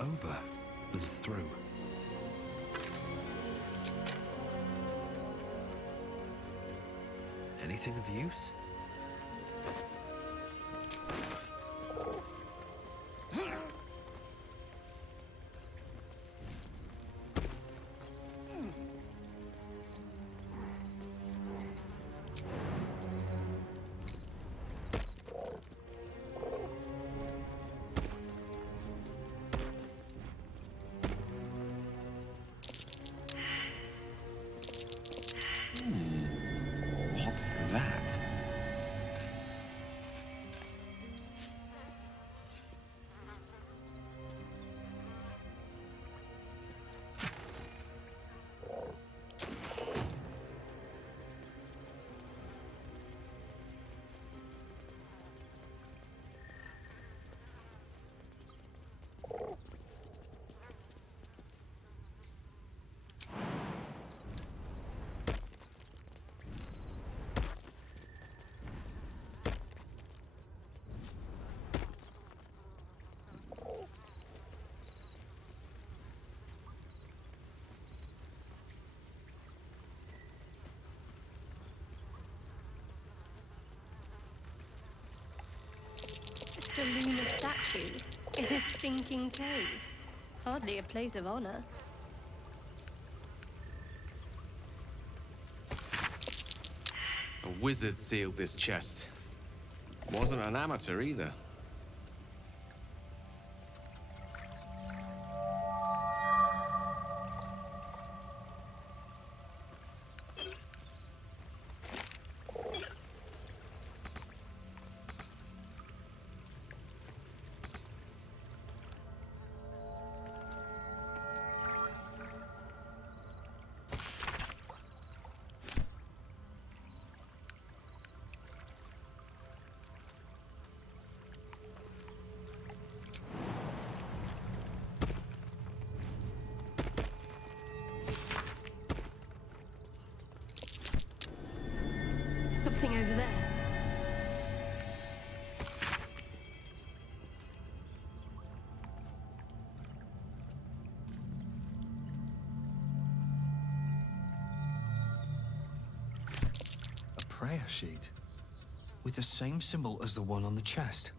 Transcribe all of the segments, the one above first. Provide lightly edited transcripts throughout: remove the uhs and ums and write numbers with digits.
over than through. Anything of use? What's that? Silunэ statue in a stinking cave. Hardly a place of honor. A wizard sealed this chest. Wasn't an amateur either. Something over there. A prayer sheet with the same symbol as the one on the chest.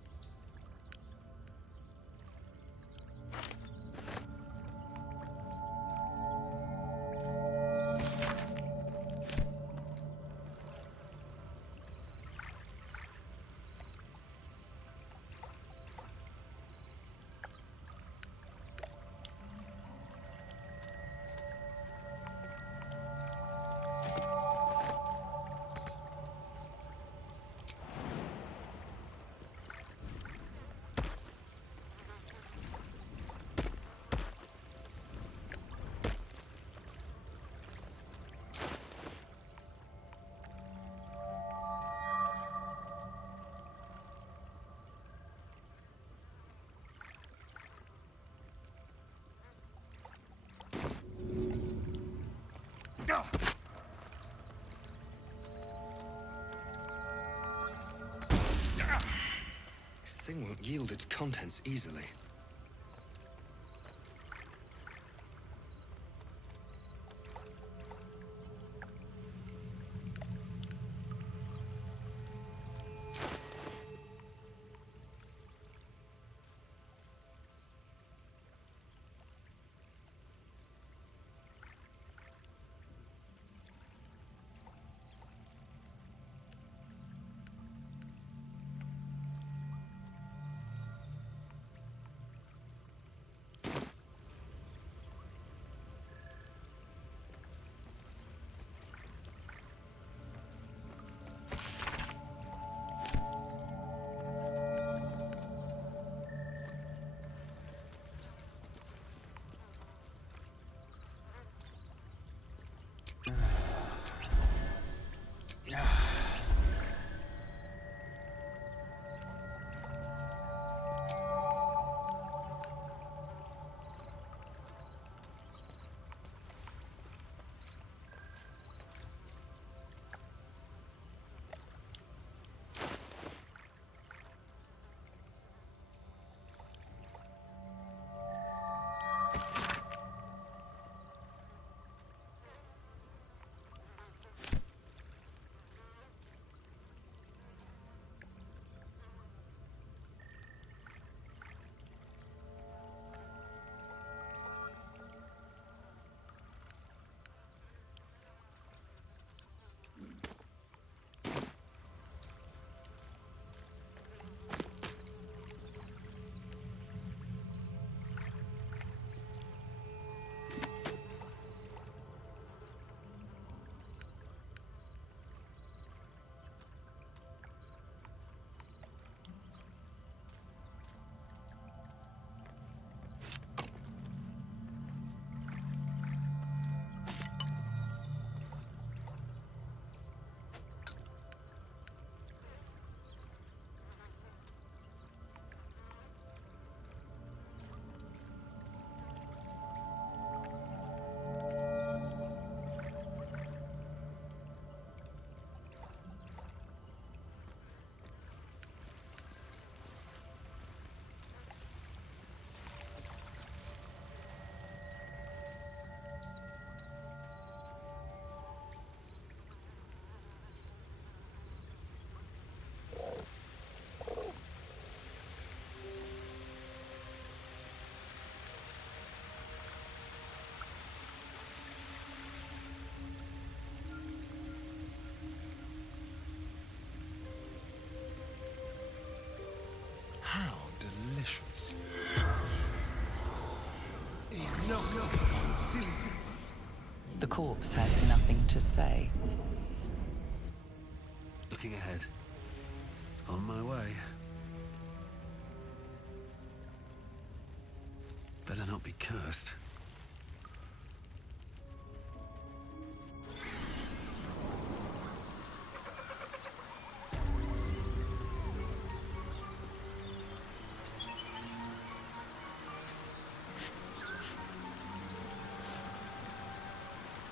This thing won't yield its contents easily. The corpse has nothing to say. Looking ahead. On my way. Better not be cursed.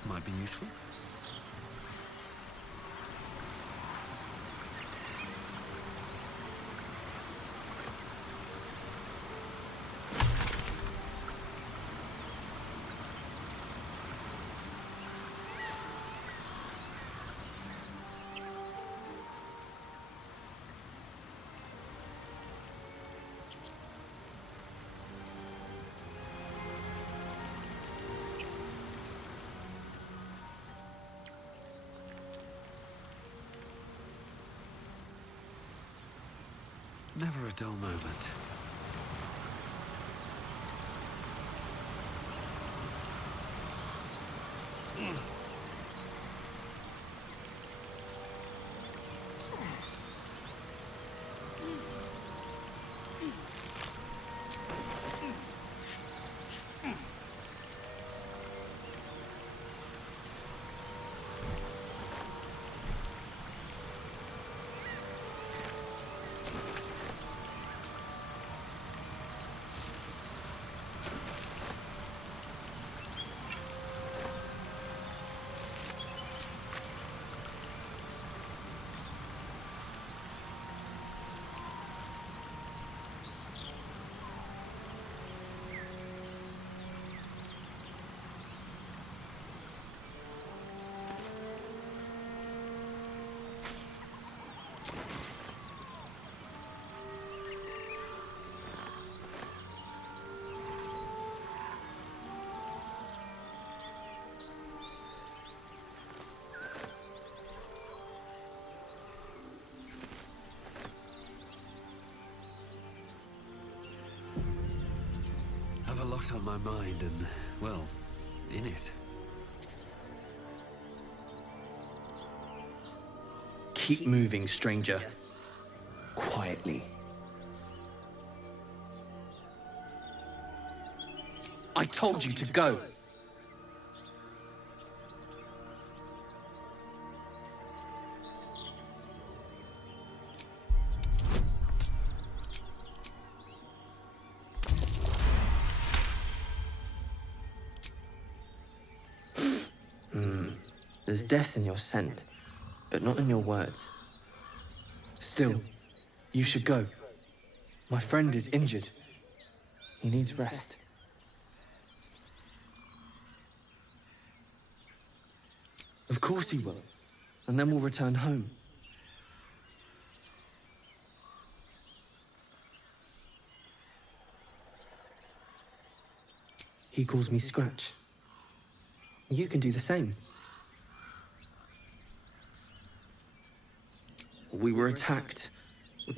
Might be useful. Never a dull moment. Have a lot on my mind and, well, in it. Keep moving, stranger. Quietly. I told you to go! There's death in your scent, but not in your words. Still, you should go. My friend is injured. He needs rest. Of course he will, and then we'll return home. He calls me Scratch. You can do the same. We were attacked.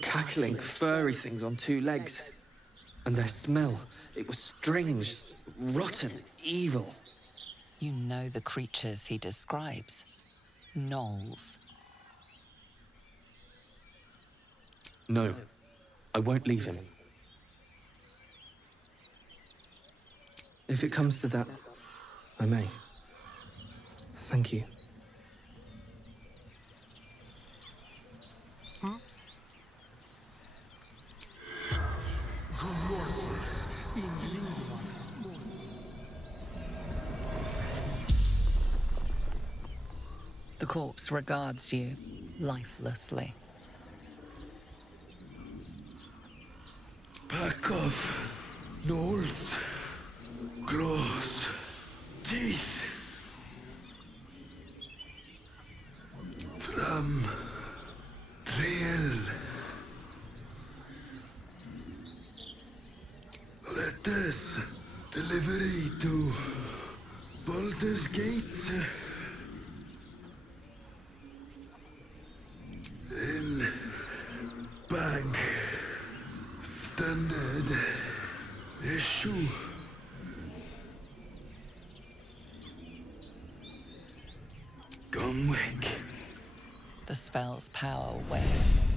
Cackling, furry things on two legs. And their smell, it was strange, rotten, evil. You know the creatures he describes. Gnolls. No, I won't leave him. If it comes to that, I may. Thank you. The corpse regards you lifelessly. Back off. Nose. Claws. Teeth. Fram. Trail. Let us delivery to Baldur's gates. In Bang. Standard issue. spell's power wanes.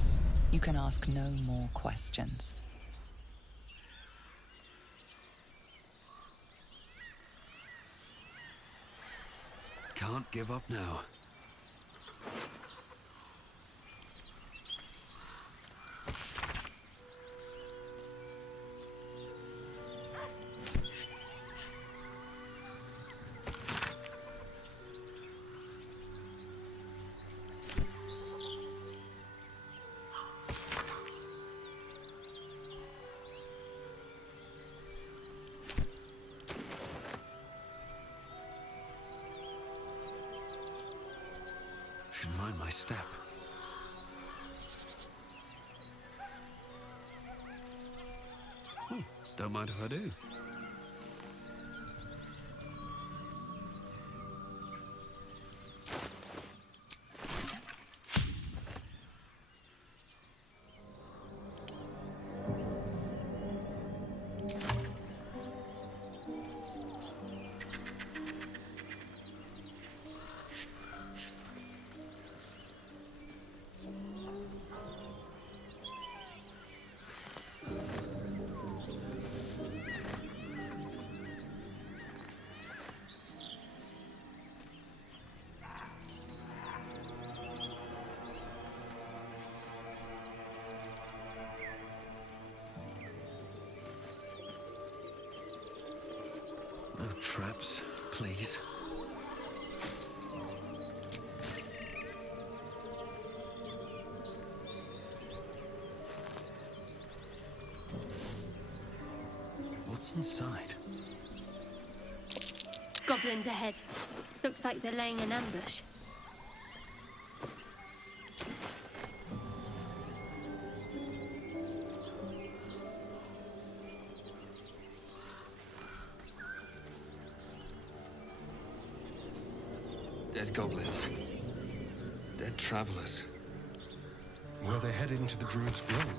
You can ask no more questions. Can't give up now. Should mind my step. Don't mind if I do. No traps, please. What's inside? Goblins ahead. Looks like they're laying an ambush. Dead goblins. Dead travelers. Were they headed into the Druid's Grove?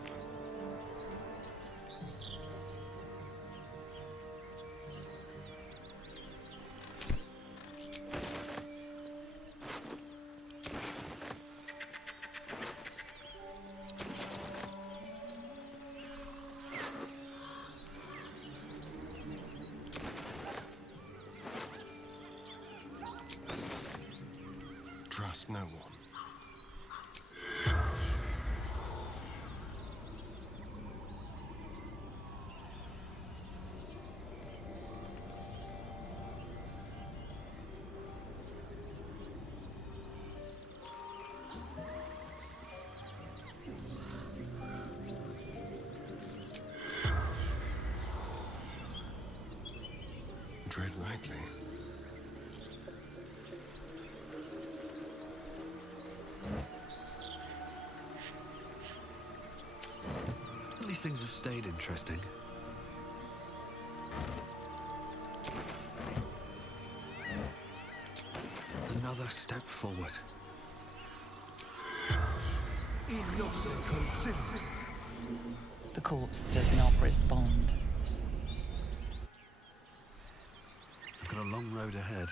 Trust no one. Tread lightly. At least things have stayed interesting. Another step forward. The corpse does not respond. I've got a long road ahead.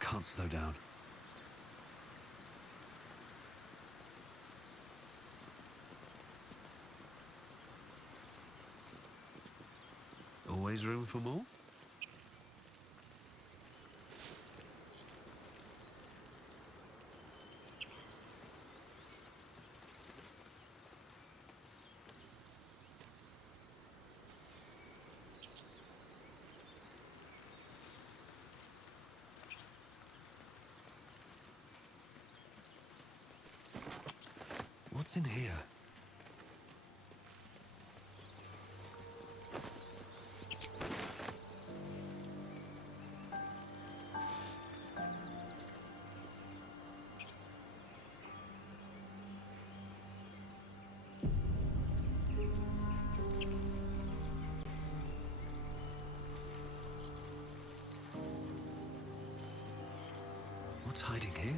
Can't slow down. Always room for more? What's in here? What's hiding here?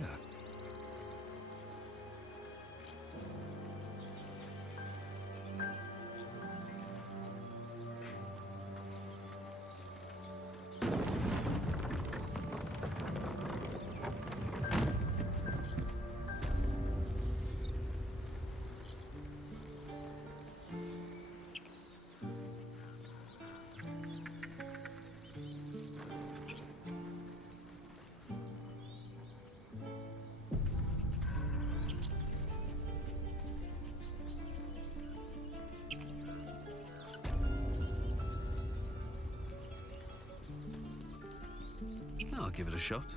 give it a shot.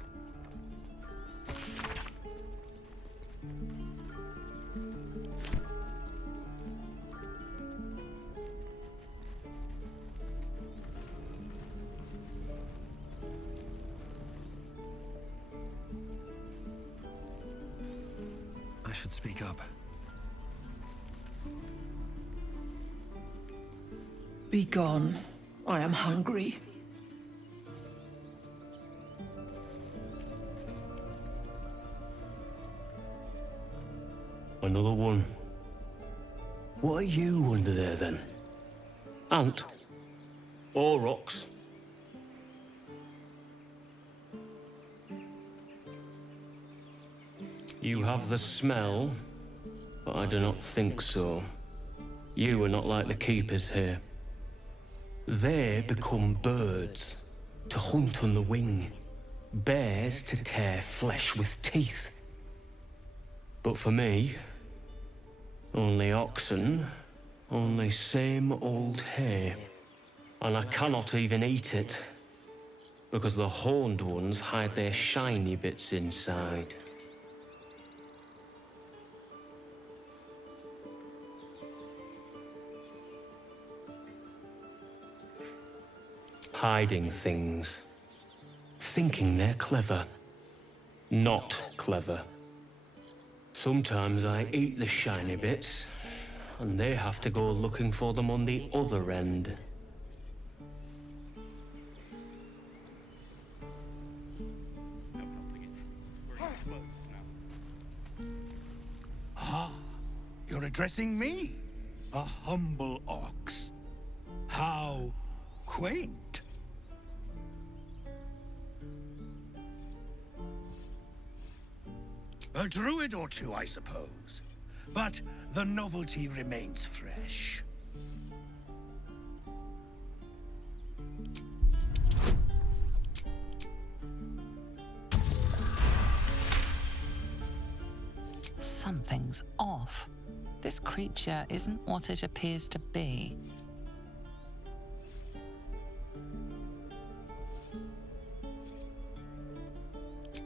I should speak up. Be gone. I am hungry. Another one. What are you under there, then? Ant? Or rocks? You have the smell, but I do not think so. You are not like the keepers here. They become birds, to hunt on the wing. Bears to tear flesh with teeth. But for me, only oxen, only same old hay. And I cannot even eat it, because the horned ones hide their shiny bits inside. Hiding things. Thinking they're clever. Not clever. Sometimes I eat the shiny bits, and they have to go looking for them on the other end. Ah, you're addressing me, a humble ox. How quaint. A druid or two, I suppose. But the novelty remains fresh. Something's off. This creature isn't what it appears to be.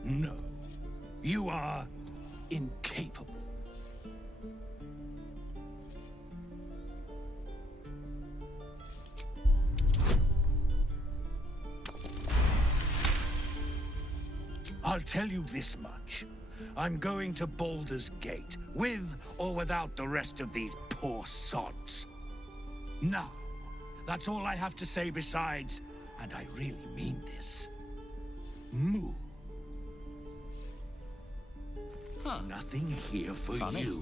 No, you are incapable. I'll tell you this much. I'm going to Baldur's Gate, with or without the rest of these poor sods. Now, that's all I have to say besides, and I really mean this, moo. Nothing here for you.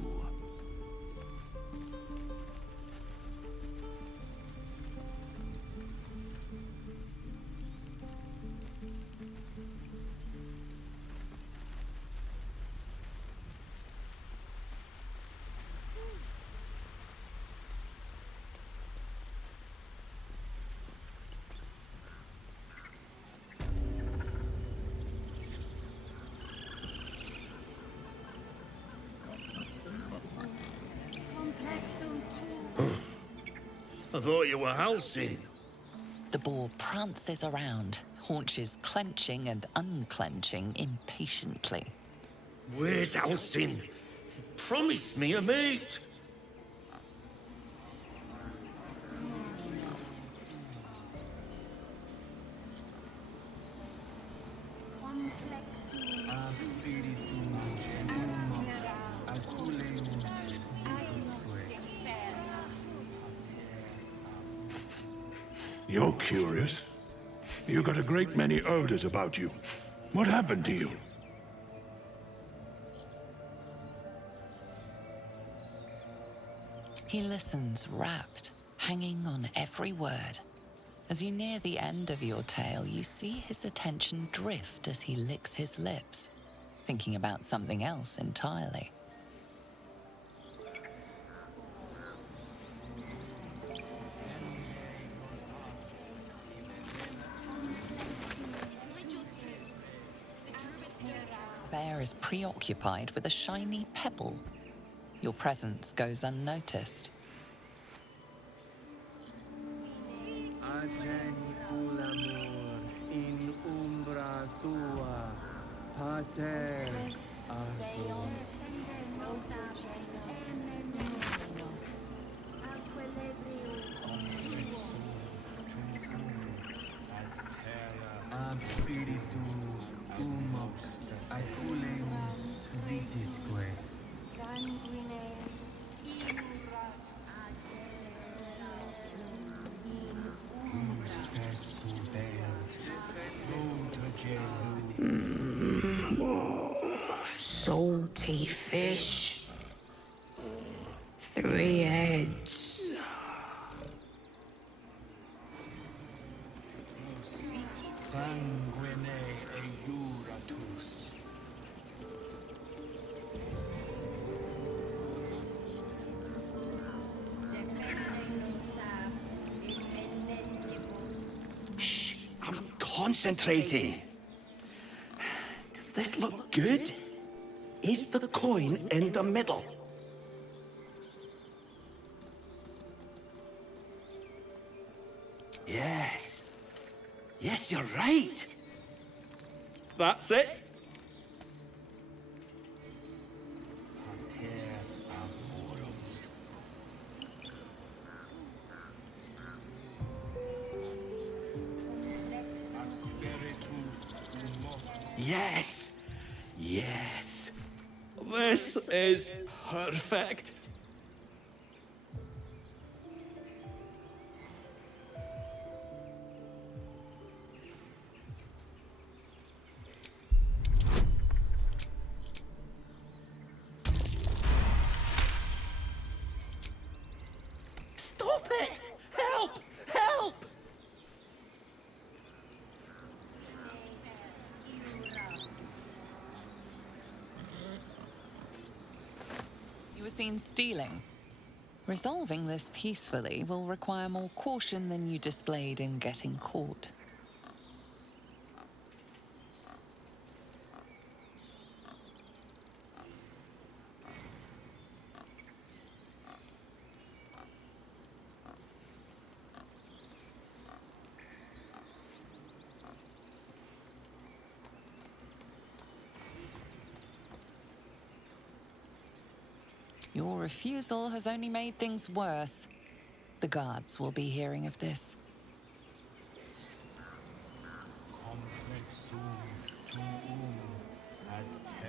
I thought you were halcyon. The boar prances around, haunches clenching and unclenching impatiently. Where's halcyon? Promise me a mate. You're curious. You got a great many odors about you. What happened to you? He listens, rapt, hanging on every word. As you near the end of your tale, you see his attention drift as he licks his lips, thinking about something else entirely. The bear is preoccupied with a shiny pebble. Your presence goes unnoticed. umbra tua, pater arbor. Ab spiritu humos, aculemus vitisque. Salty fish. 3 heads. Sanguine eiuratus. Shh, I'm concentrating. Does this look good? Is the coin in the middle? Yes. Yes, you're right. That's it. Yes. Yes. This is perfect. Stop it! Help! Help! You were seen stealing. Resolving this peacefully will require more caution than you displayed in getting caught. Your refusal has only made things worse. The guards will be hearing of this.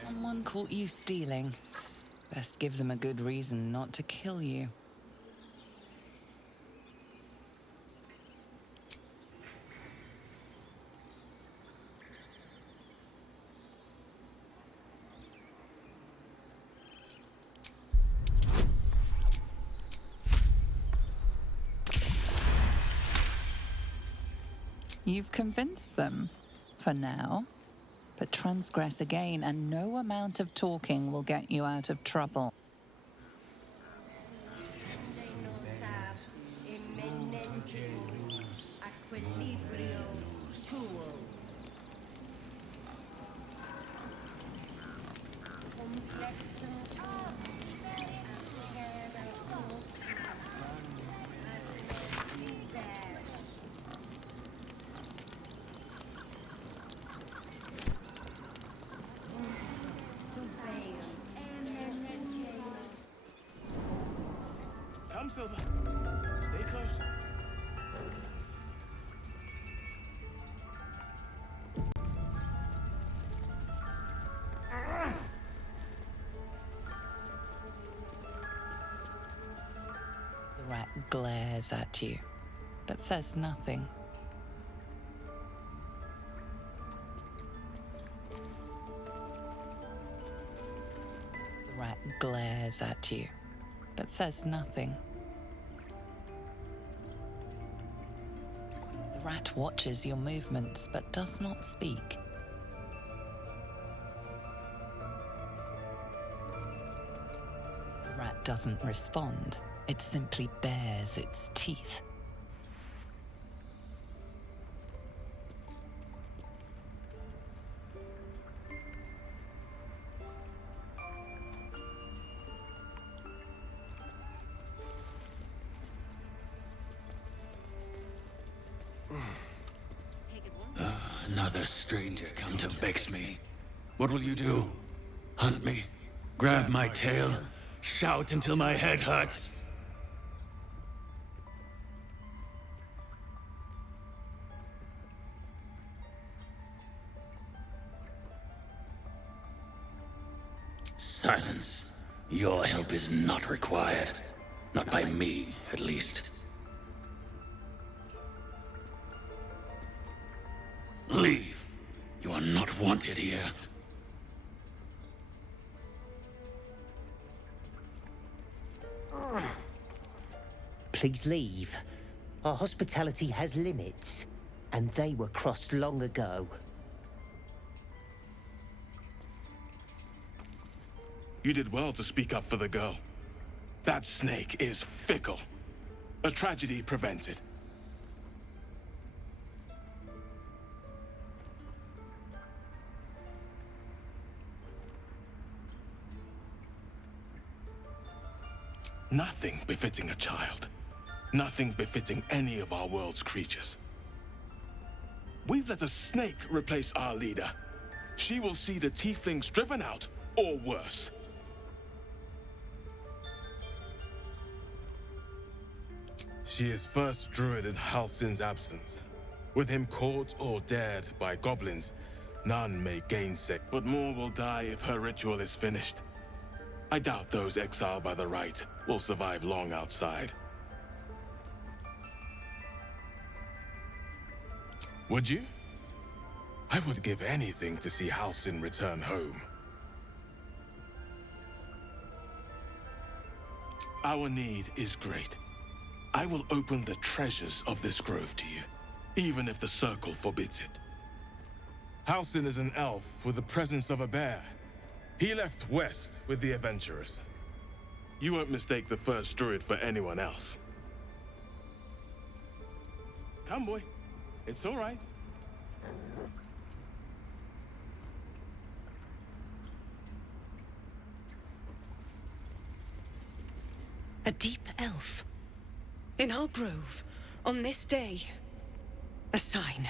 Someone caught you stealing. Best give them a good reason not to kill you. You've convinced them, for now. But transgress again, and no amount of talking will get you out of trouble. Come, Silver. Stay close. The rat glares at you, but says nothing. The rat glares at you, but says nothing. The rat watches your movements, but does not speak. The rat doesn't respond. It simply bares its teeth. Another stranger come to vex me. What will you do? Hunt me? Grab my tail? Shout until my head hurts? Silence. Your help is not required. Not by me, at least. Leave. You are not wanted here. Please leave. Our hospitality has limits, and they were crossed long ago. You did well to speak up for the girl. That snake is fickle. A tragedy prevented. Nothing befitting a child. Nothing befitting any of our world's creatures. We've let a snake replace our leader. She will see the tieflings driven out, or worse. She is first druid in Halsin's absence. With him caught or dared by goblins, none may gainsay, but more will die if her ritual is finished. I doubt those exiled by the right will survive long outside. Would you? I would give anything to see Halsin return home. Our need is great. I will open the treasures of this grove to you, even if the circle forbids it. Halsin is an elf with the presence of a bear. He left west with the adventurers. You won't mistake the first druid for anyone else. Come, boy. It's all right. A deep elf. In our grove, on this day. A sign.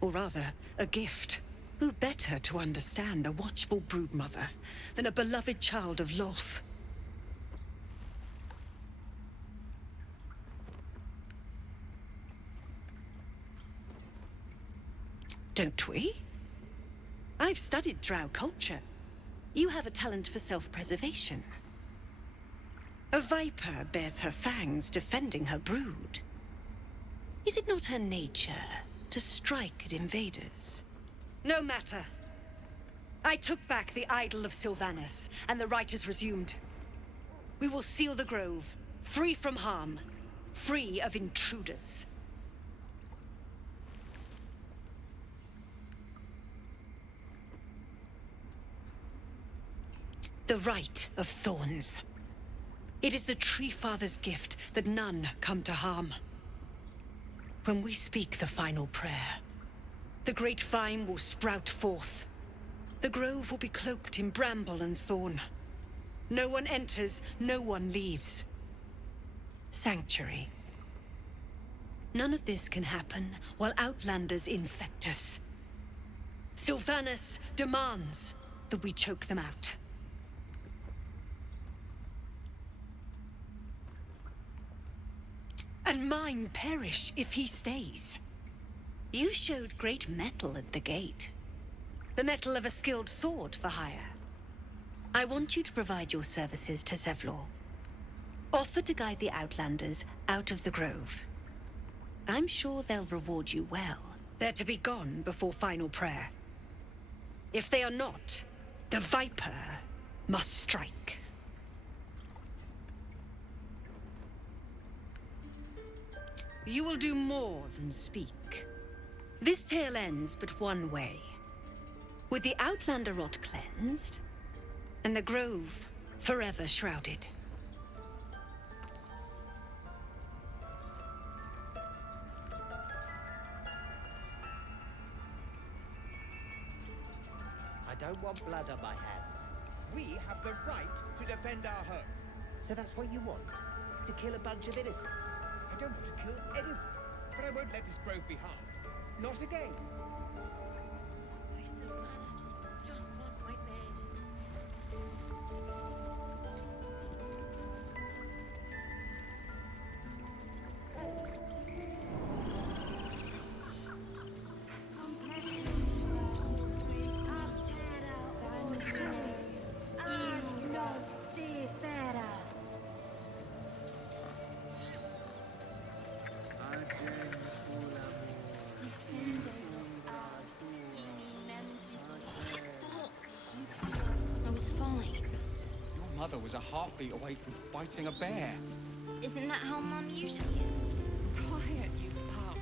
Or rather, a gift. Who better to understand a watchful broodmother than a beloved child of Lolth? Don't we? I've studied drow culture. You have a talent for self-preservation. A viper bears her fangs defending her brood. Is it not her nature to strike at invaders? No matter. I took back the idol of Sylvanas, and the rite is resumed. We will seal the grove, free from harm, free of intruders. The rite of thorns. It is the Tree Father's gift that none come to harm. When we speak the final prayer, the great vine will sprout forth. The grove will be cloaked in bramble and thorn. No one enters, no one leaves. Sanctuary. None of this can happen while outlanders infect us. Sylvanas demands that we choke them out. And mine perish if he stays. You showed great mettle at the gate. The mettle of a skilled sword for hire. I want you to provide your services to Zevlor. Offer to guide the Outlanders out of the grove. I'm sure they'll reward you well. They're to be gone before final prayer. If they are not, the Viper must strike. You will do more than speak. This tale ends but one way. With the Outlander rot cleansed, and the grove forever shrouded. I don't want blood on my hands. We have the right to defend our home. So that's what you want? To kill a bunch of innocents? I don't want to kill anyone, but I won't let this grove be harmed. Not again. brother was a heartbeat away from fighting a bear. Isn't that how Mum usually is? Quiet, you pup.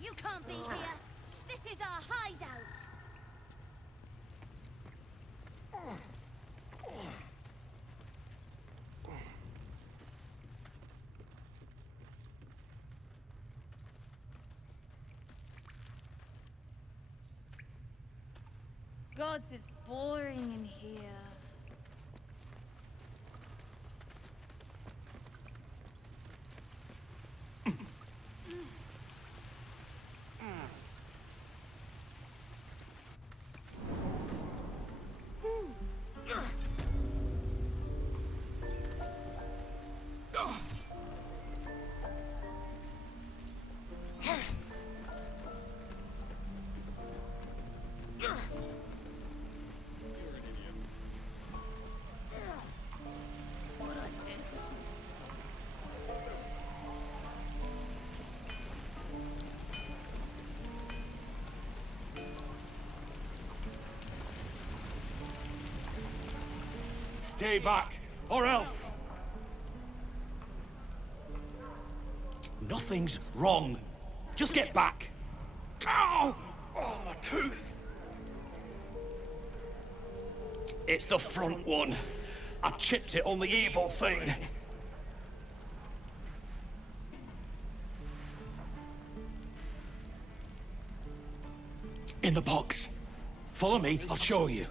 You can't be here. This is our hideout. Gods, it's boring in here. Stay back, or else! Nothing's wrong. Just get back. Ow! Oh, my tooth! It's the front one. I chipped it on the evil thing. In the box. Follow me, I'll show you.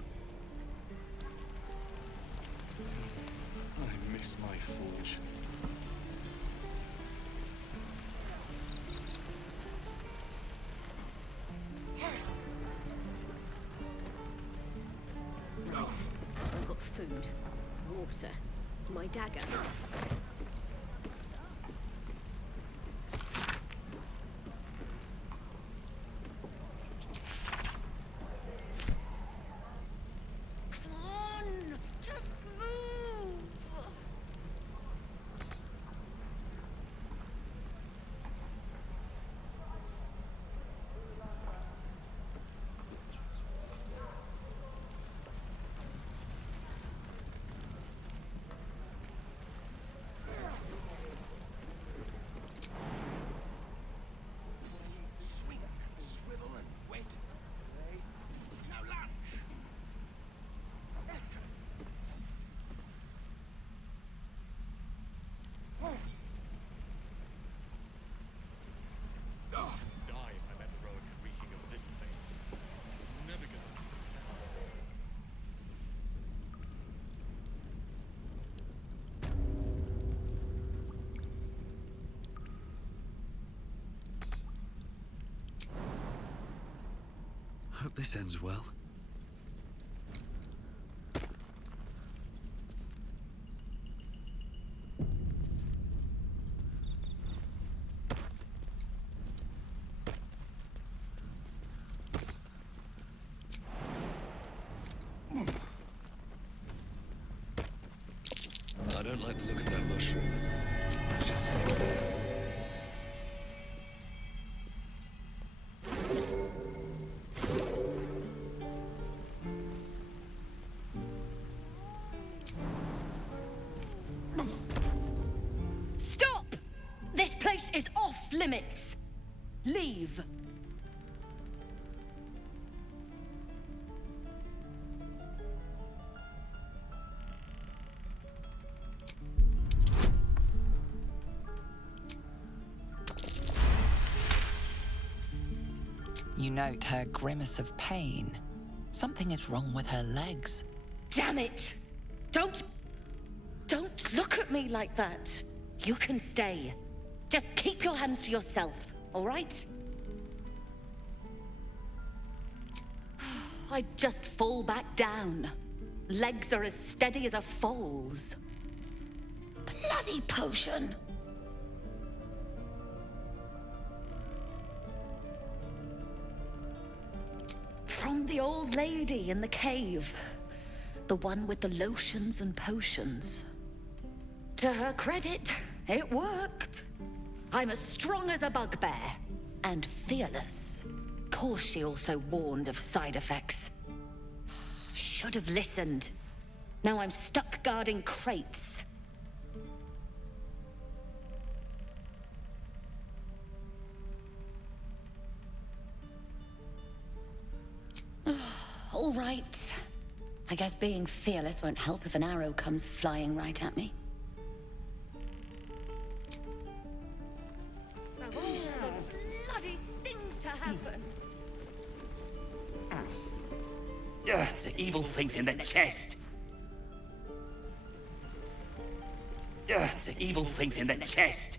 I miss my forge. I've got food, water, my dagger. Come on, just move. Swing, swivel, and wet. Now lunge. Excellent. Die if I met the road reeking of this place. Never gonna Hope this ends well. I don't like the look of that mushroom. I should stay clear. Stop! This place is off limits. Leave. You note her grimace of pain. Something is wrong with her legs. Damn it! Don't look at me like that. You can stay. Just keep your hands to yourself, all right? I'd just fall back down. Legs are as steady as a foal's. Bloody potion! From the old lady in the cave. The one with the lotions and potions. To her credit, it worked. I'm as strong as a bugbear. And fearless. Course she also warned of side effects. Should have listened. Now I'm stuck guarding crates. All right. I guess being fearless won't help if an arrow comes flying right at me. Of all the bloody things to happen. The evil things in the chest. The evil things in the chest.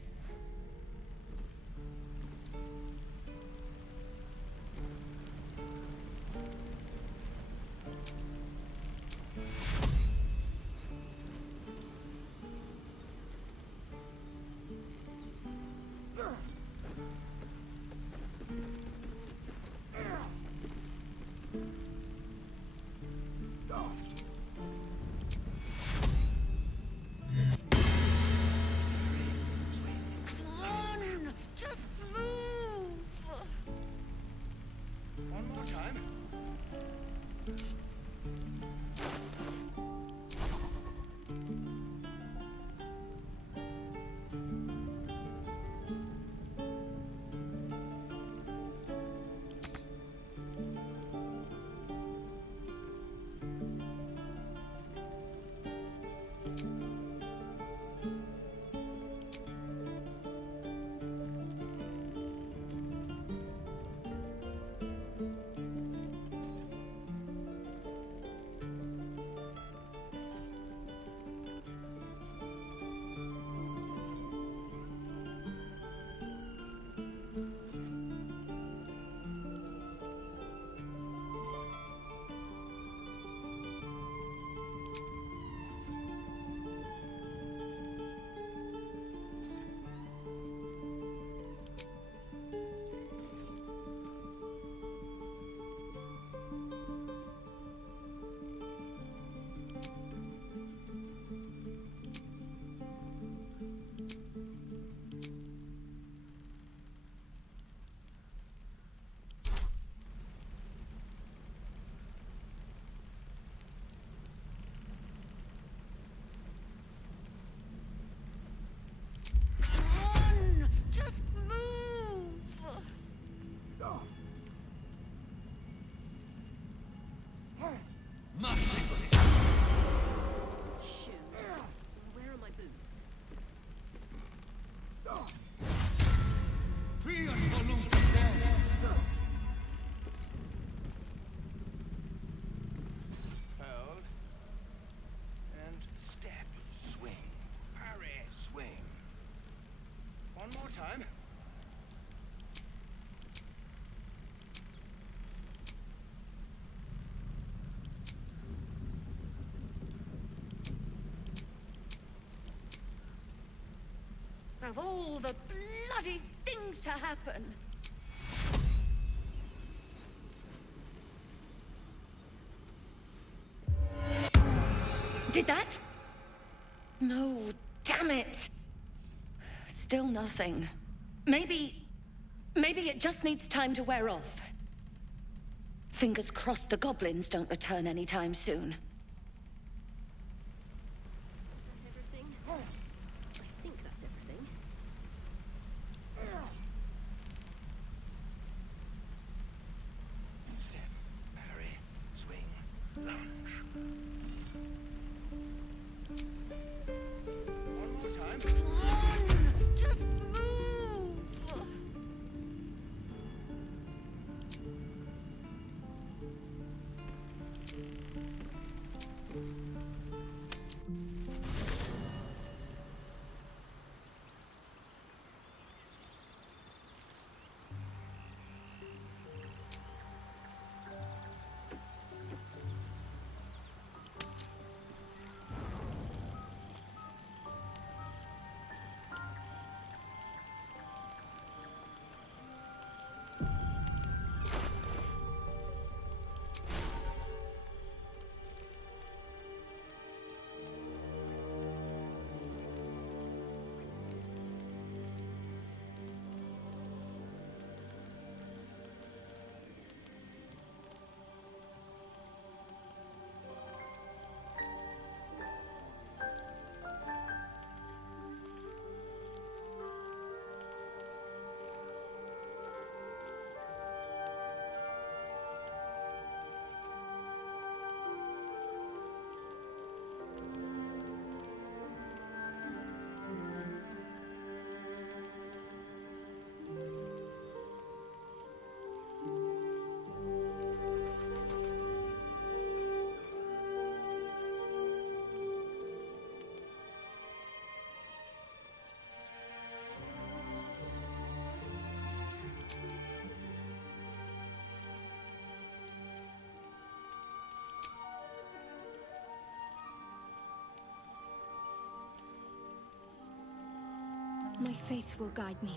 Where are my boots? Hold. And step. Swing. Parry. Swing. One more time. Of all the bloody things to happen. Did that? No, damn it. Still nothing. Maybe it just needs time to wear off. Fingers crossed the goblins don't return anytime soon. That's everything? I think that's everything. Step. Parry. Swing. Lunge. One more time. Come on! Just move! My faith will guide me.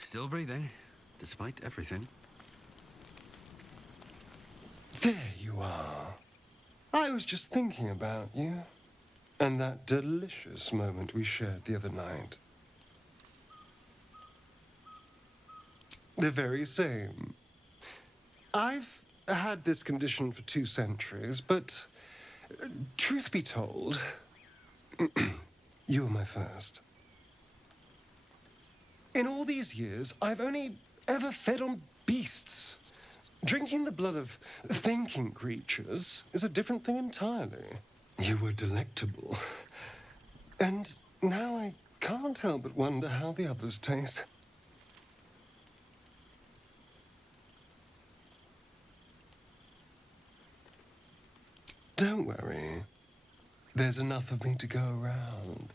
Still breathing, despite everything. There you are. I was just thinking about you. And that delicious moment we shared the other night. The very same. I've had this condition for 2 centuries, but truth be told, you were my first. In all these years, I've only ever fed on beasts. Drinking the blood of thinking creatures is a different thing entirely. You were delectable. And now I can't help but wonder how the others taste. Don't worry. There's enough of me to go around.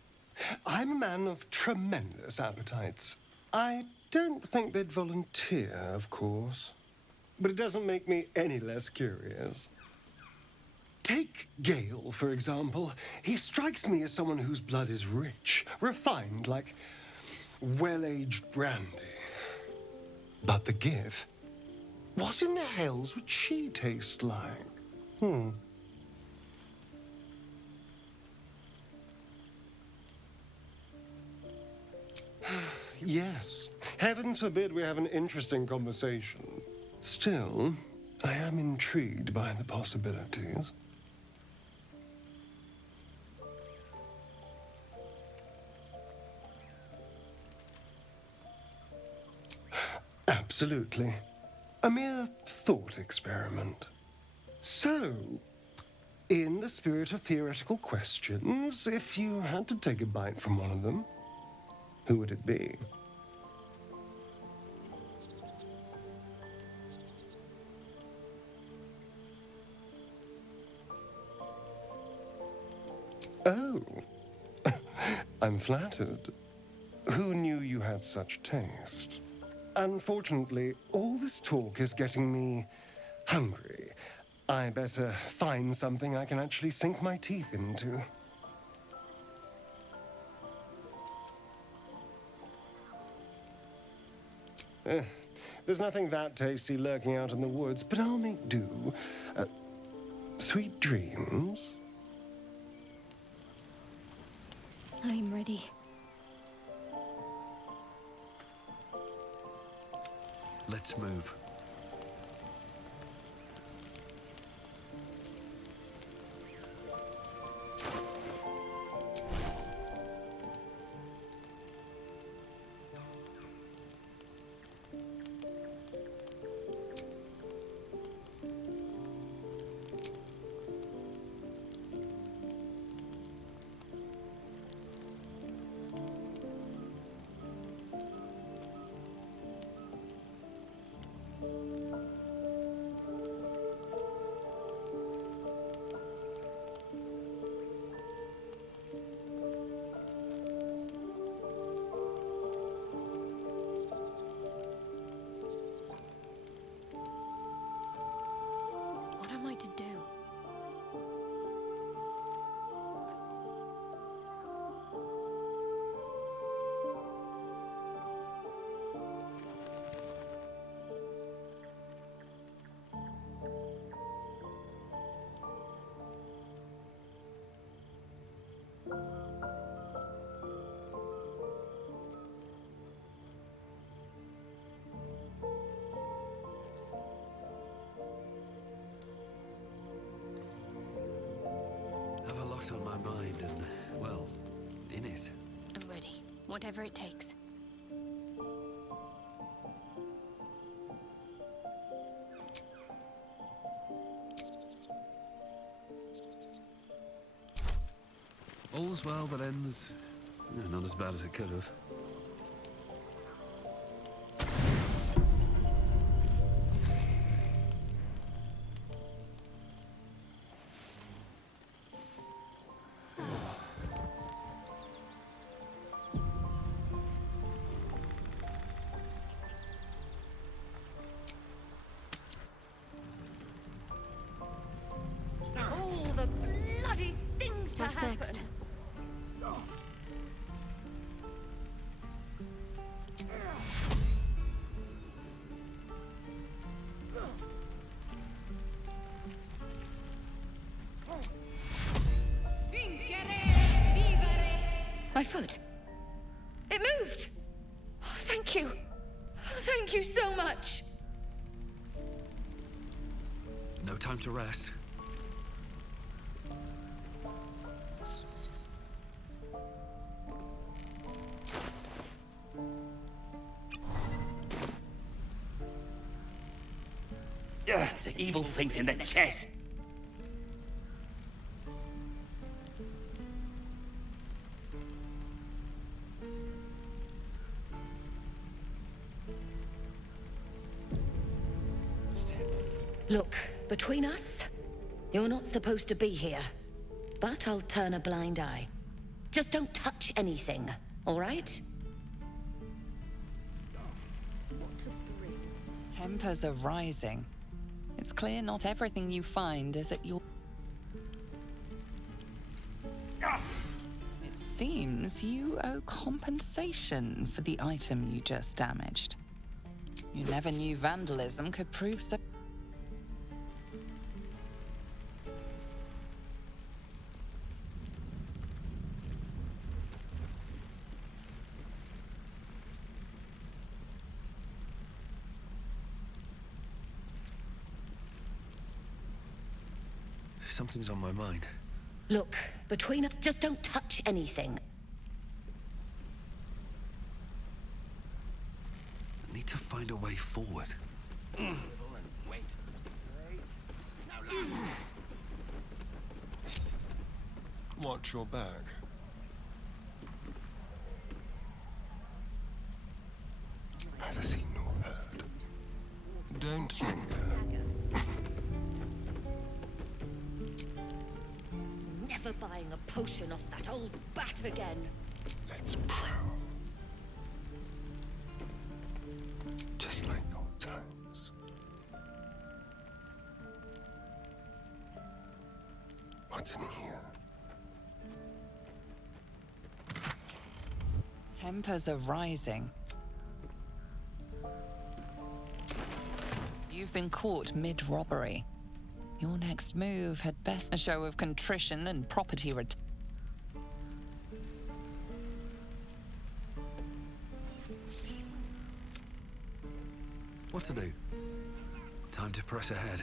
I'm a man of tremendous appetites. I don't think they'd volunteer, of course. But it doesn't make me any less curious. Take Gale, for example. He strikes me as someone whose blood is rich, refined, like well-aged brandy. But the Gith, what in the hells would she taste like? Yes. Heavens forbid we have an interesting conversation. Still, I am intrigued by the possibilities. Absolutely. A mere thought experiment. So, in the spirit of theoretical questions, if you had to take a bite from one of them, who would it be? Oh, I'm flattered. Who knew you had such taste? Unfortunately, all this talk is getting me hungry. I better find something I can actually sink my teeth into. There's nothing that tasty lurking out in the woods, but I'll make do. Sweet dreams. I'm ready. Let's move. Have a lot on my mind and, well, in it. I'm ready. Whatever it takes. All's well that ends... not as bad as it could have. All the bloody things to What's happen. next? My foot. It moved. Oh, thank you. Thank you so much. No time to rest. The evil thing's in the chest. Look, between us, you're not supposed to be here. But I'll turn a blind eye. Just don't touch anything, all right? Tempers are rising. It's clear not everything you find is at your... It seems you owe compensation for the item you just damaged. You never knew vandalism could prove so... Something's on my mind. Look, between us, just don't touch anything. I need to find a way forward. Watch your back. Neither seen nor heard. Don't linger. Never buying a potion off that old bat again. Let's prowl. Just like old times. What's in here? Tempers are rising. You've been caught mid-robbery. Your next move had best a show of contrition and property return. What to do? Time to press ahead.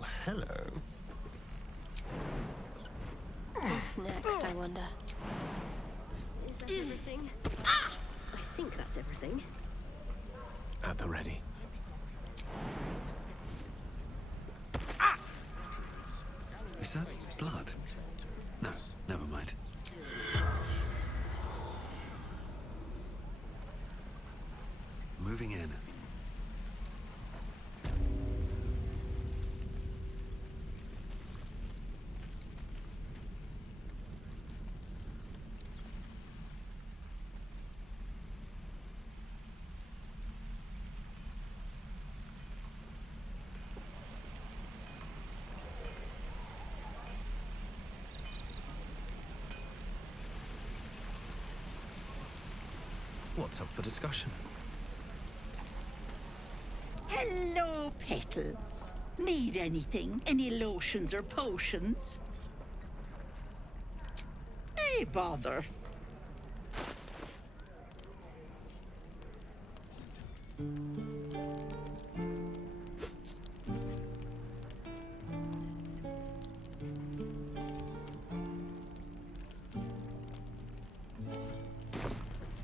Well, hello. What's next, I wonder? Is that everything? Ah! I think that's everything. At the ready. Is that blood? No, never mind. Moving in. What's up for discussion? Hello, Petal. Need anything? Any lotions or potions? Hey, bother.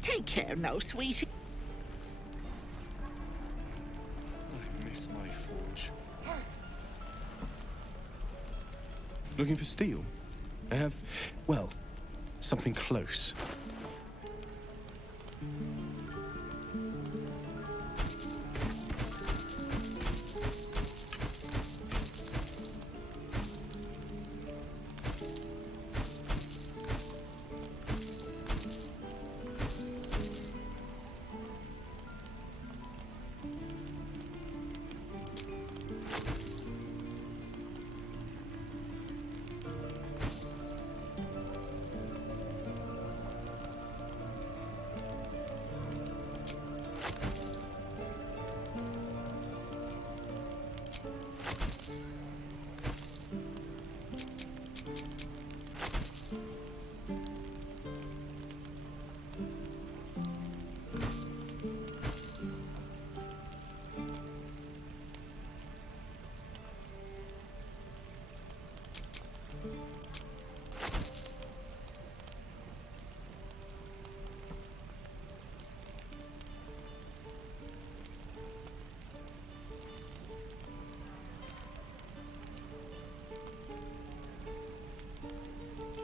Take care now, sweetie. I miss my forge. Looking for steel? I have, well, something close.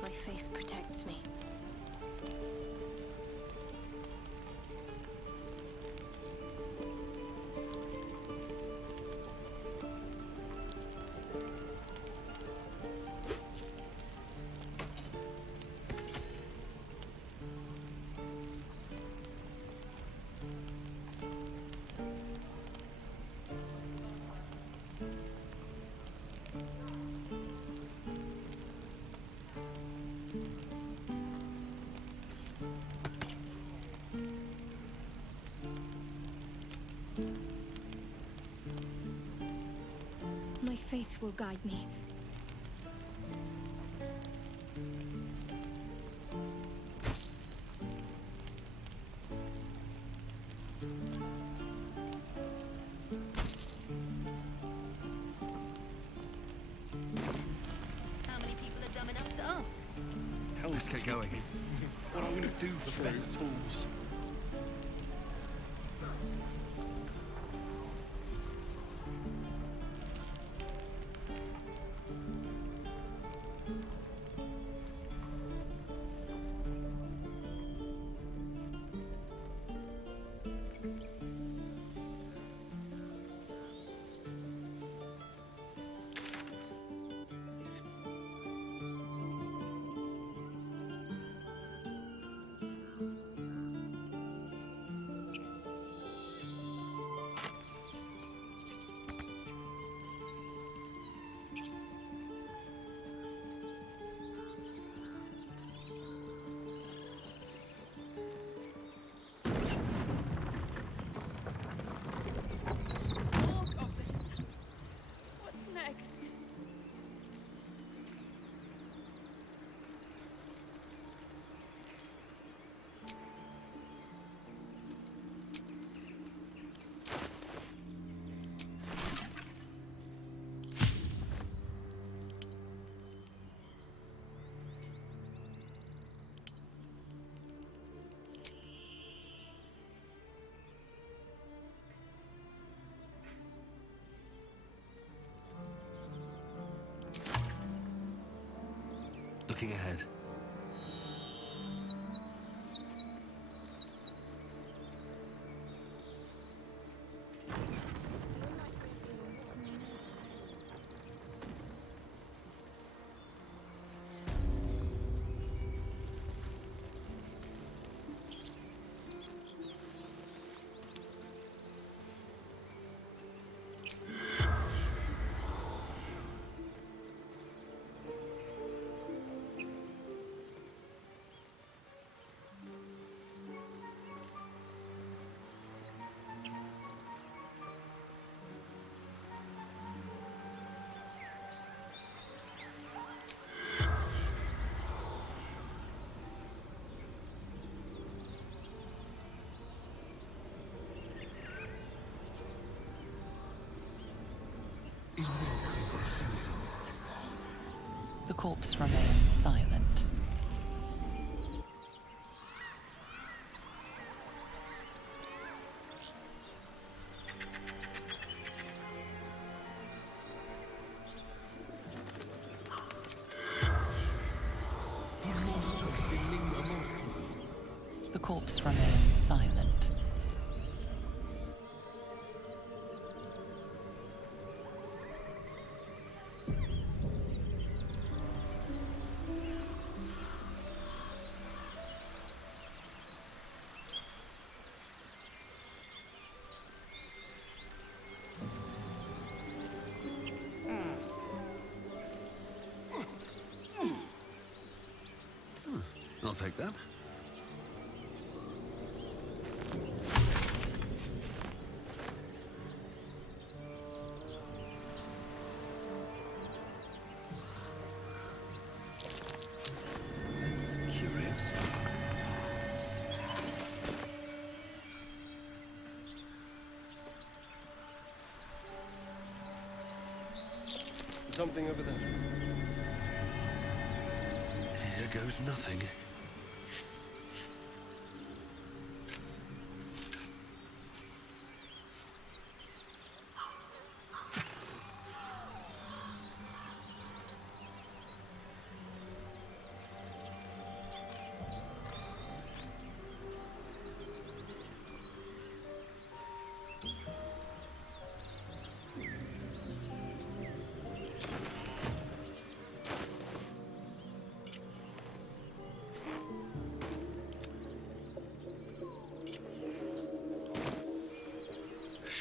My faith protects me. My faith will guide me. How many people are dumb enough to ask? Let's get going. What I'm gonna do for better tools. Looking ahead. The corpse remains silent. The corpse remains silent. I'll take that. That's curious. Something over there. Here goes nothing.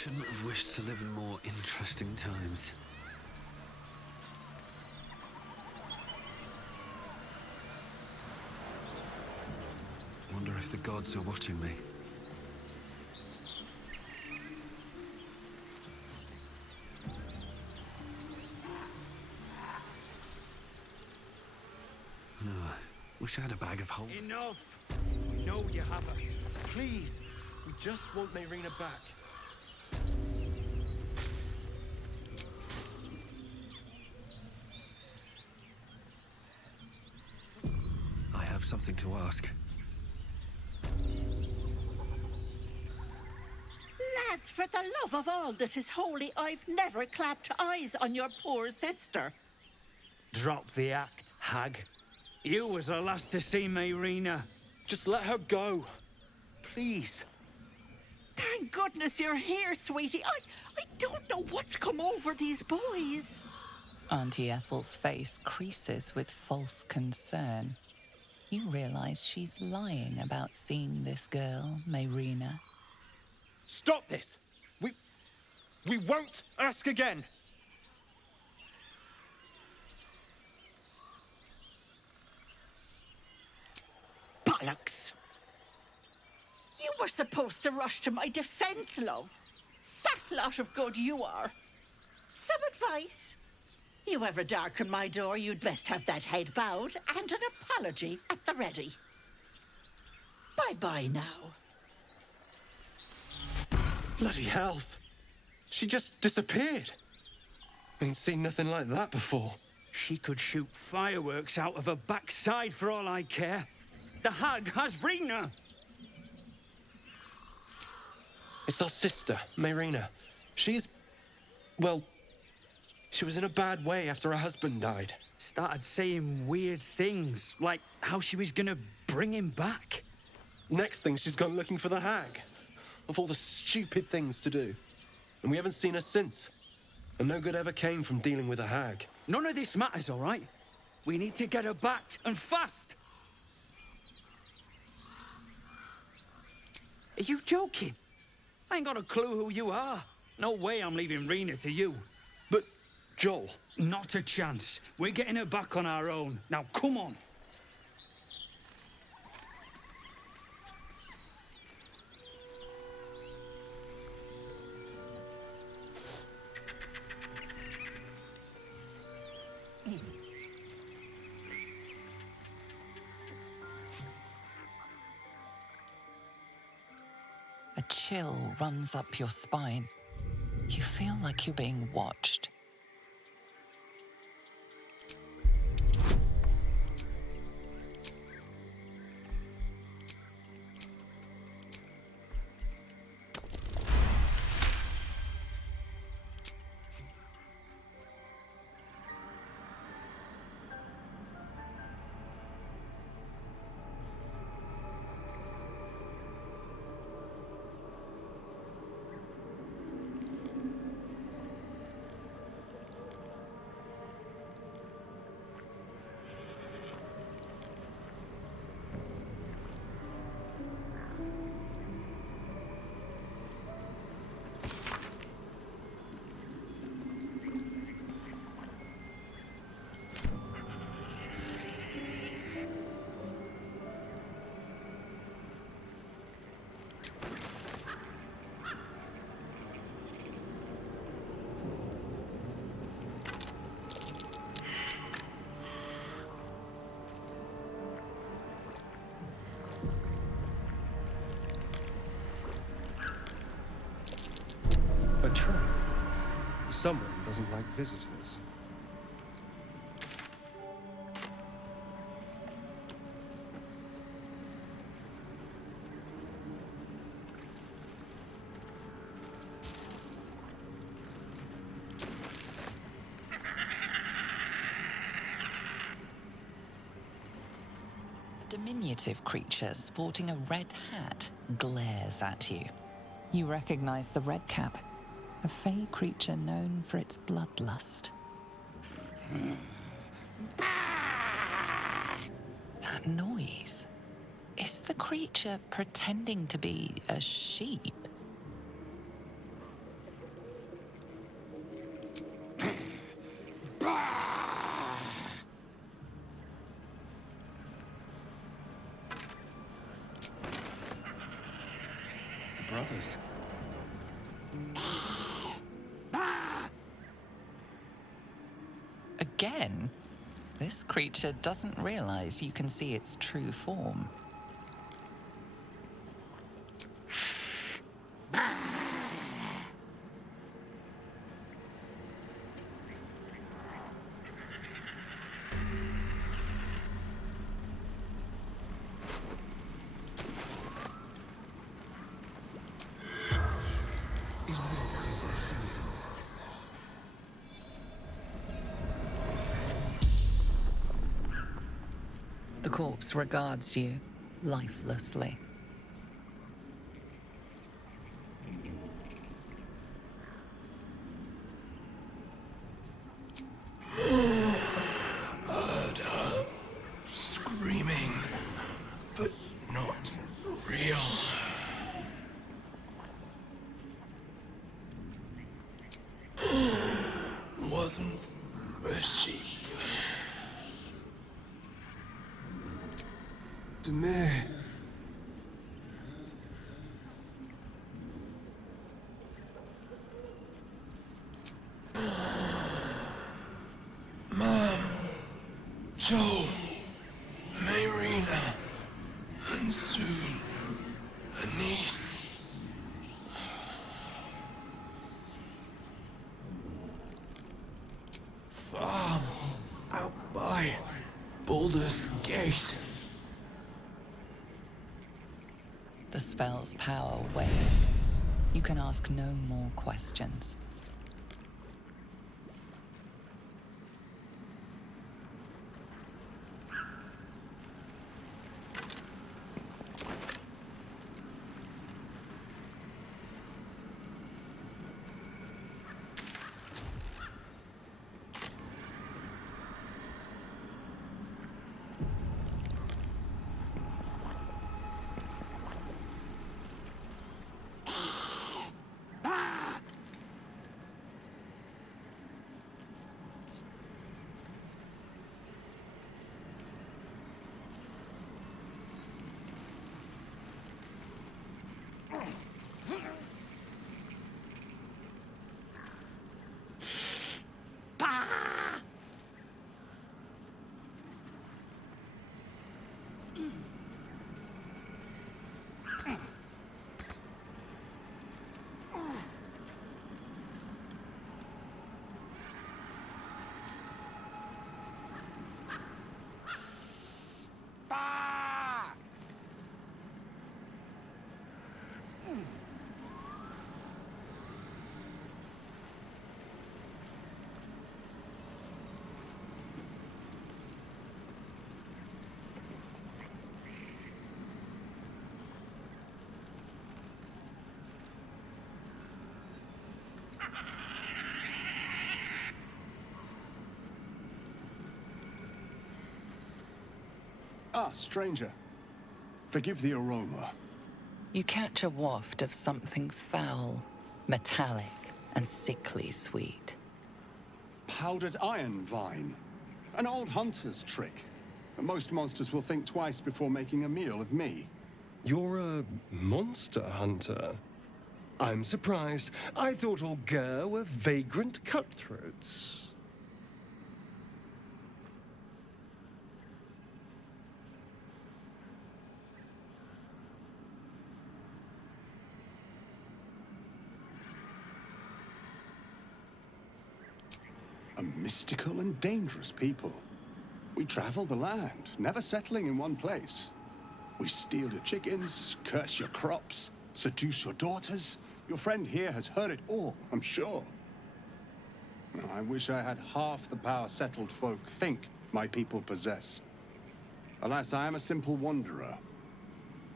Shouldn't have wished to live in more interesting times. Wonder if the gods are watching me. No, wish I had a bag of holes. Enough! We know you have her. Please, we just want Mayrina back. I have something to ask. Lads, for the love of all that is holy, I've never clapped eyes on your poor sister. Drop the act, hag. You was the last to see Mayrina. Just let her go. Please. Thank goodness you're here, sweetie. I don't know what's come over these boys. Auntie Ethel's face creases with false concern. You realize she's lying about seeing this girl, Mayrina. Stop this! We won't ask again! Bollocks! You were supposed to rush to my defense, love. Fat lot of good you are. Some advice? You ever darken my door, you'd best have that head bowed and an apology at the ready. Bye-bye now. Bloody hells. She just disappeared. Ain't seen nothing like that before. She could shoot fireworks out of her backside for all I care. The hag has Rina. It's our sister, Mayrina. She's... well... she was in a bad way after her husband died. started saying weird things, like how she was gonna bring him back. Next thing, she's gone looking for the hag. Of all the stupid things to do. And we haven't seen her since. And no good ever came from dealing with a hag. None of this matters, all right? We need to get her back, and fast! Are you joking? I ain't got a clue who you are. No way I'm leaving Rena to you. But, Joel... Not a chance. We're getting her back on our own. Now, come on. A chill runs up your spine. You feel like you're being watched. A trap. Someone doesn't like visitors. A diminutive creature sporting a red hat glares at you. You recognize the red cap, a fey creature known for its bloodlust. That noise. Is the creature pretending to be a sheep? The brothers. Again, this creature doesn't realize you can see its true form. The corpse regards you lifelessly. Heard her screaming, but not real. Wasn't a sheep. Demir. Mom, Joel, Mayrina, and soon a niece. Farm out by Baldur's Gate. The spell's power wanes. You can ask no more questions. Ah, stranger. Forgive the aroma. You catch a waft of something foul, metallic, and sickly sweet. Powdered iron vine. An old hunter's trick. Most monsters will think twice before making a meal of me. You're a monster hunter. I'm surprised. I thought all Ger were vagrant cutthroats. A mystical and dangerous people. We travel the land, never settling in one place. We steal your chickens, curse your crops, seduce your daughters. Your friend here has heard it all, I'm sure. I wish I had half the power settled folk think my people possess. Alas, I am a simple wanderer.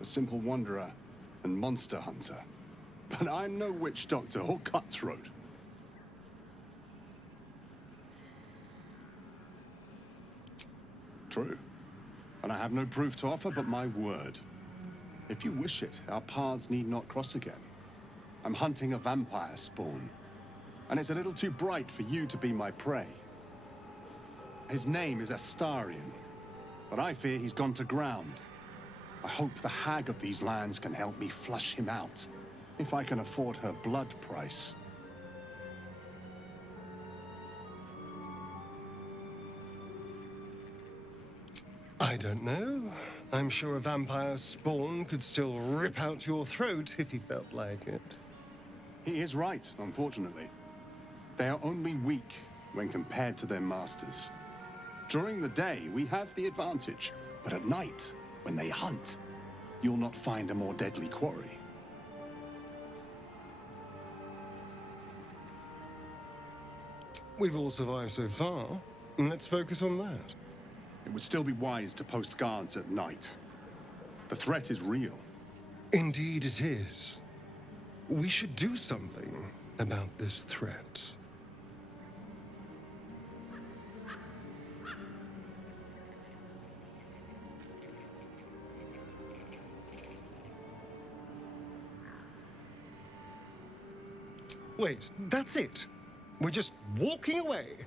A simple wanderer and monster hunter. But I'm no witch doctor or cutthroat. True. And I have no proof to offer but my word. If you wish it, our paths need not cross again. I'm hunting a vampire spawn. And it's a little too bright for you to be my prey. His name is Astarion. But I fear he's gone to ground. I hope the hag of these lands can help me flush him out. If I can afford her blood price. I don't know. I'm sure a vampire spawn could still rip out your throat if he felt like it. He is right, unfortunately. They are only weak when compared to their masters. During the day, we have the advantage, but at night, when they hunt, you'll not find a more deadly quarry. We've all survived so far. Let's focus on that. It would still be wise to post guards at night. The threat is real. Indeed it is. We should do something about this threat. Wait, that's it. We're just walking away.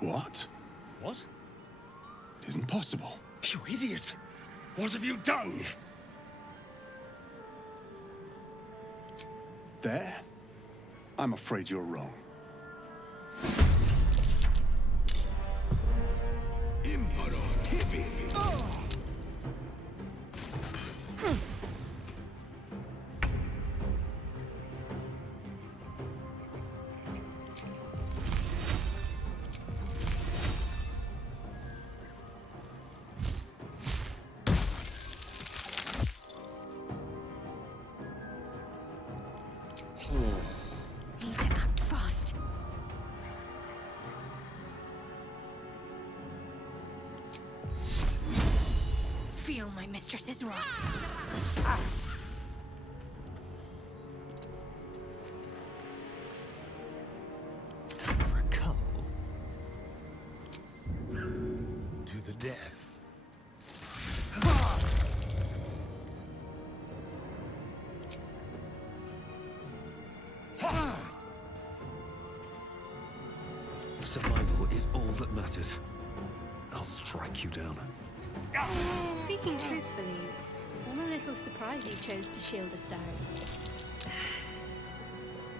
What? What? It isn't possible. You idiot! What have you done? There? I'm afraid you're wrong. Need to act fast. Feel my mistress's wrath. Time for a cull. To the death. Survival is all that matters. I'll strike you down. Speaking truthfully, I'm a little surprised you chose to shield Astarion.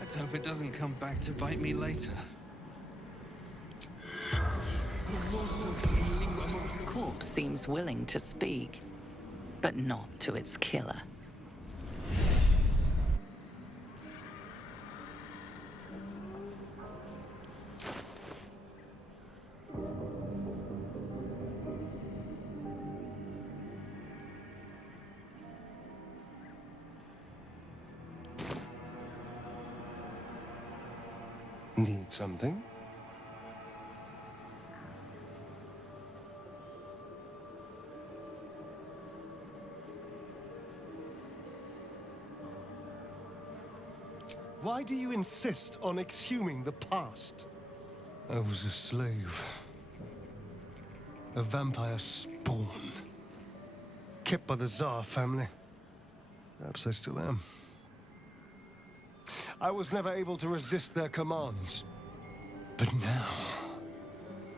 Let's hope it doesn't come back to bite me later. The corpse seems willing to speak, but not to its killer. Need something? Why do you insist on exhuming the past? I was a slave. A vampire spawn. Kept by the Tsar family. Perhaps I still am. I was never able to resist their commands. But now,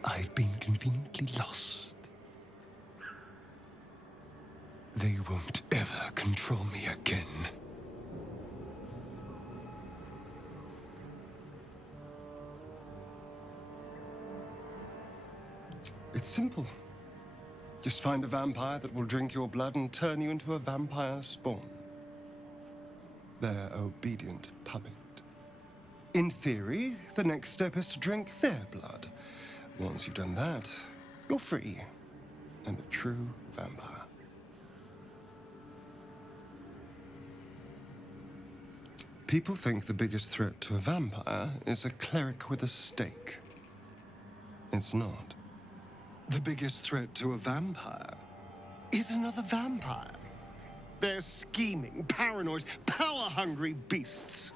I've been conveniently lost. They won't ever control me again. It's simple. Just find a vampire that will drink your blood and turn you into a vampire spawn. Their obedient puppet. In theory, the next step is to drink their blood. Once you've done that, you're free and a true vampire. People think the biggest threat to a vampire is a cleric with a stake. It's not. The biggest threat to a vampire is another vampire. They're scheming, paranoid, power-hungry beasts.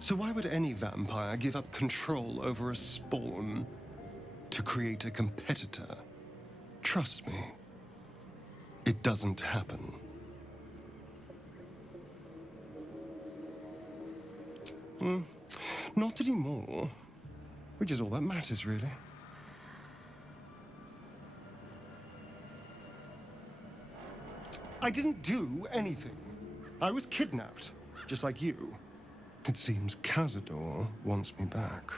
So why would any vampire give up control over a spawn to create a competitor? Trust me, it doesn't happen. Not anymore, which is all that matters, really. I didn't do anything. I was kidnapped, just like you. It seems Cazador wants me back.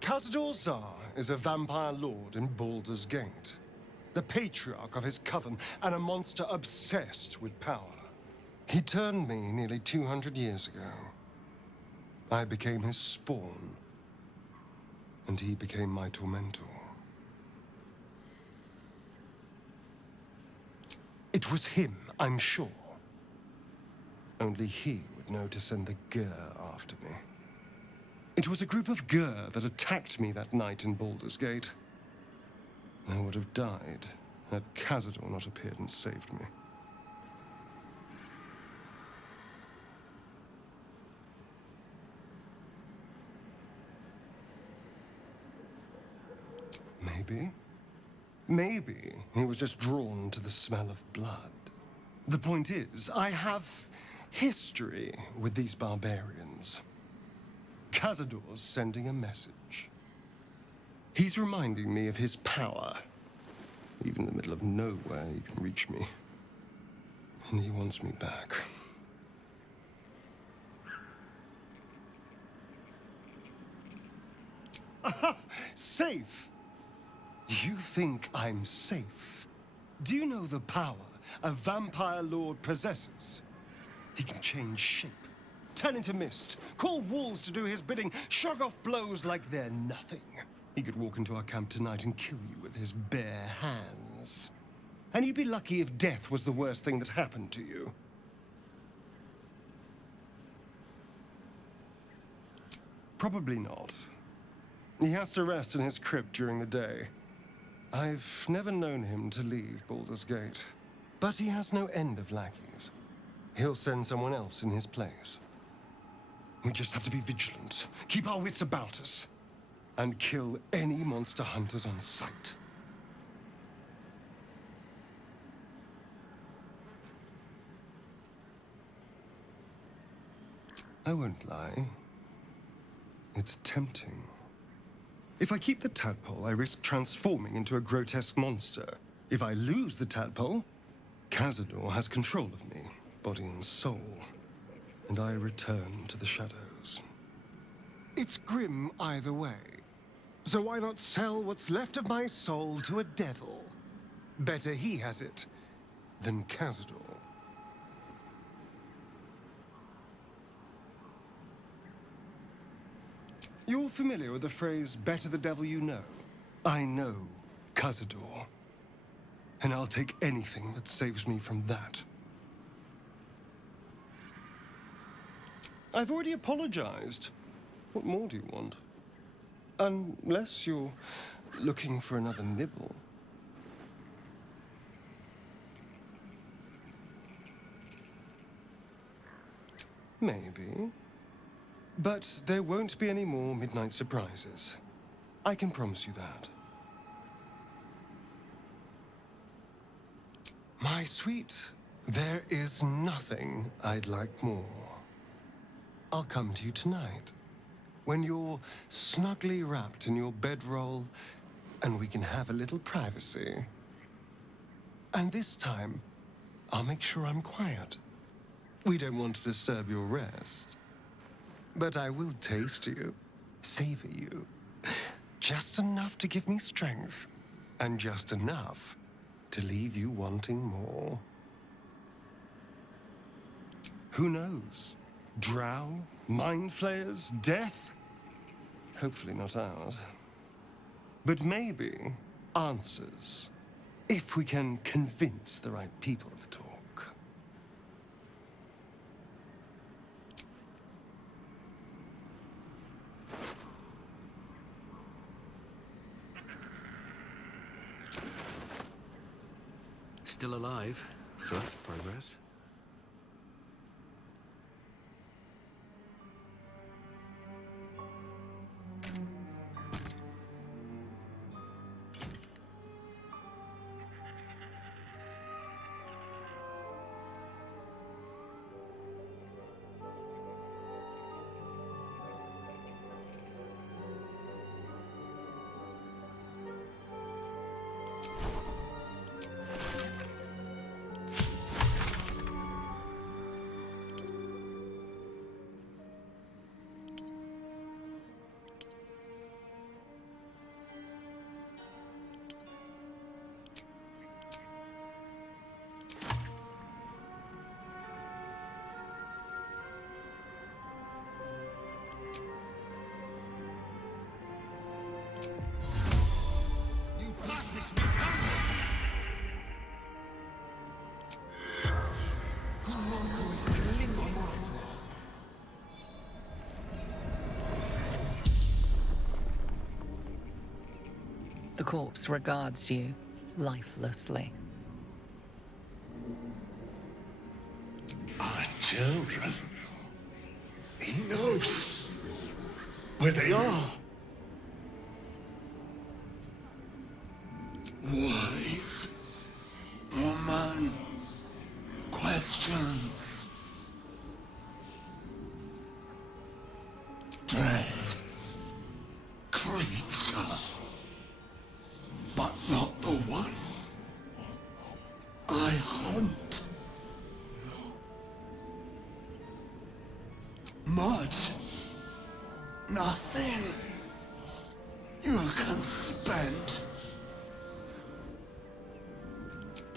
Cazador Tsar is a vampire lord in Baldur's Gate, the patriarch of his coven and a monster obsessed with power. He turned me nearly 200 years ago. I became his spawn, and he became my tormentor. It was him, I'm sure. Only he would know to send the Gur after me. It was a group of Gur that attacked me that night in Baldur's Gate. I would have died had Cazador not appeared and saved me. Maybe he was just drawn to the smell of blood. The point is, I have history with these barbarians. Cazador's sending a message. He's reminding me of his power. Even in the middle of nowhere, he can reach me. And he wants me back. Aha! Safe! You think I'm safe? Do you know the power a vampire lord possesses? He can change shape, turn into mist, call wolves to do his bidding, shrug off blows like they're nothing. He could walk into our camp tonight and kill you with his bare hands. And you'd be lucky if death was the worst thing that happened to you. Probably not. He has to rest in his crypt during the day. I've never known him to leave Baldur's Gate, but he has no end of lackeys. He'll send someone else in his place. We just have to be vigilant, keep our wits about us, and kill any monster hunters on sight. I won't lie. It's tempting. If I keep the tadpole, I risk transforming into a grotesque monster. If I lose the tadpole, Cazador has control of me, body and soul, and I return to the shadows. It's grim either way. So why not sell what's left of my soul to a devil? Better he has it than Cazador. You're familiar with the phrase, better the devil you know? I know Cazador, and I'll take anything that saves me from that. I've already apologized. What more do you want? Unless you're looking for another nibble. Maybe. But there won't be any more midnight surprises. I can promise you that. My sweet, there is nothing I'd like more. I'll come to you tonight, when you're snugly wrapped in your bedroll, and we can have a little privacy. And this time, I'll make sure I'm quiet. We don't want to disturb your rest. But I will taste you, savor you. Just enough to give me strength, and just enough to leave you wanting more. Who knows? Drow? Mind flayers? Death? Hopefully not ours. But maybe answers, if we can convince the right people to talk. Still alive, so that's progress. The corpse regards you lifelessly. Our children. He knows where they are. Wise woman questions. Dread creature. But not the one I hunt. Much. Nothing you can spend.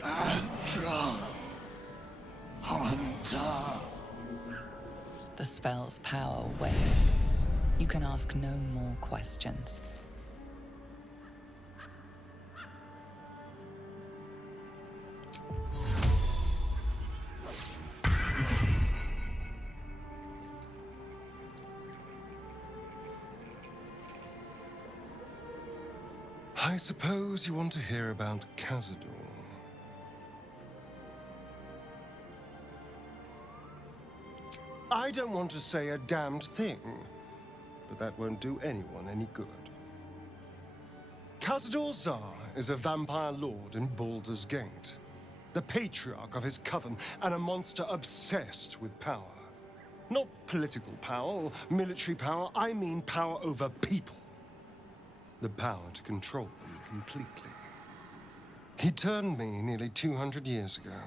Andra. Hunter. The spell's power wanes. You can ask no more questions. I suppose you want to hear about Cazador. I don't want to say a damned thing, but that won't do anyone any good. Cazador Zar is a vampire lord in Baldur's Gate, the patriarch of his coven, and a monster obsessed with power. Not political power or military power, I mean power over people. The power to control them completely. He turned me nearly 200 years ago.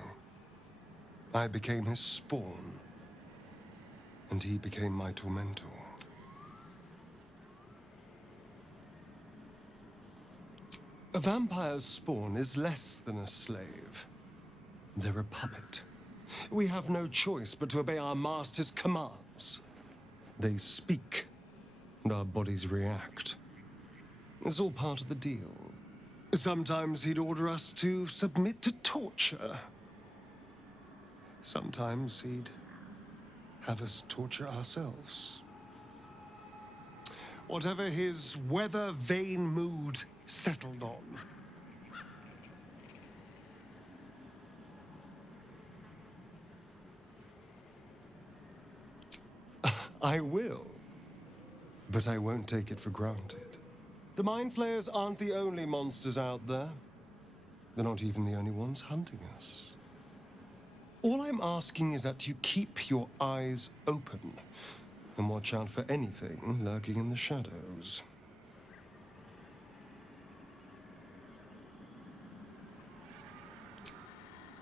I became his spawn, and he became my tormentor. A vampire's spawn is less than a slave. They're a puppet. We have no choice but to obey our master's commands. They speak, and our bodies react. It's all part of the deal. Sometimes he'd order us to submit to torture. Sometimes he'd have us torture ourselves. Whatever his weather-vane mood settled on. I will. But I won't take it for granted. The Mind Flayers aren't the only monsters out there. They're not even the only ones hunting us. All I'm asking is that you keep your eyes open and watch out for anything lurking in the shadows.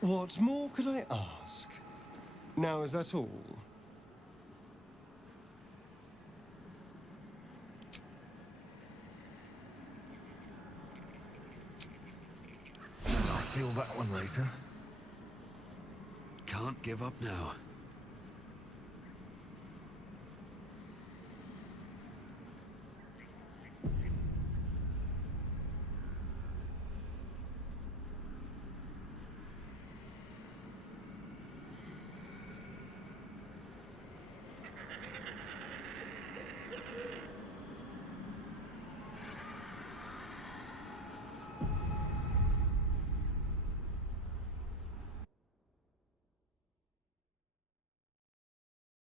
What more could I ask? Now, is that all? I'll feel that one later. Can't give up now.